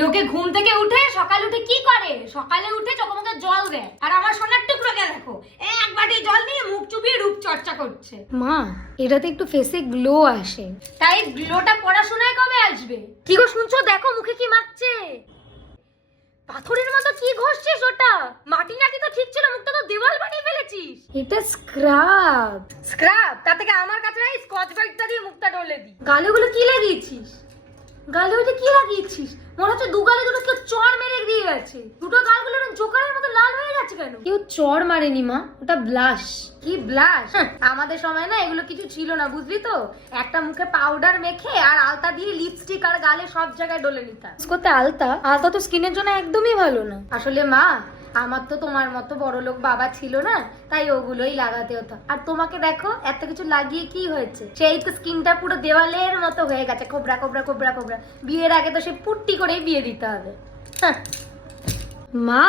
লোকে ঘুম থেকে উঠে সকালে উঠে কি করে? সকালে উঠে চোখে জল দেয়, আর আমার সোনার টুকরোকে দেখো এক বাটি জল দিয়ে মুখ চুপিয়ে রূপ চর্চা করছে। মা, এটাতে একটু ফেসে গ্লো আসে, তাই গ্লোটা পড়াশোনায় কবে আসবে? কি গো শুনছো? দেখো মুখে কি মাখছে, পাথরের মতো কি ঘষছিস? ওটা মাটি নাটি তো ঠিক ছিল, মুখটা তো দেওয়াল বানিয়ে ফেলেছিস। এটা স্ক্রাব। স্ক্রাব? তার থেকে আমার কাছে নাই, স্কচ ব্রাইটটা দিয়ে মুখটা ডলে দি। গালে ওগুলো কি লাগিয়েছিস? গালে ওইটা কি লাগিয়েছিস? মনে হচ্ছে দু গালে দুটো কেউ চড় মেরে দিয়ে গেছে। দুটো গালগুলো জোকারের মতো লাল হয়ে গেছে কেন? কেউ চড় মারেনি মা, ওটা ব্লাশ। কি ব্লাশ? আমাদের সময় না এগুলো কিছু ছিল না, বুঝলি তো। একটা মুখে পাউডার মেখে আর আলতা দিয়ে লিপস্টিক আর গালে সব জায়গায় ডলে নিতাম। করতে আলতা তো স্কিনের জন্য একদমই ভালো না। আসলে মা, আমার তো তোমার মতো বড় লোক বাবা ছিল না, তাই ওগুলোই লাগাতে হতো। আর তোমাকে দেখো এত কিছু লাগিয়ে কি হয়েছে? সেই তো স্কিনটা পুরো দেওয়ালের মতো হয়ে গেছে, কোবরা কোবরা কোবরা কোবরা। বিয়ের আগে তো সে পুট্টি করেই বিয়ে দিতে হবে। মা,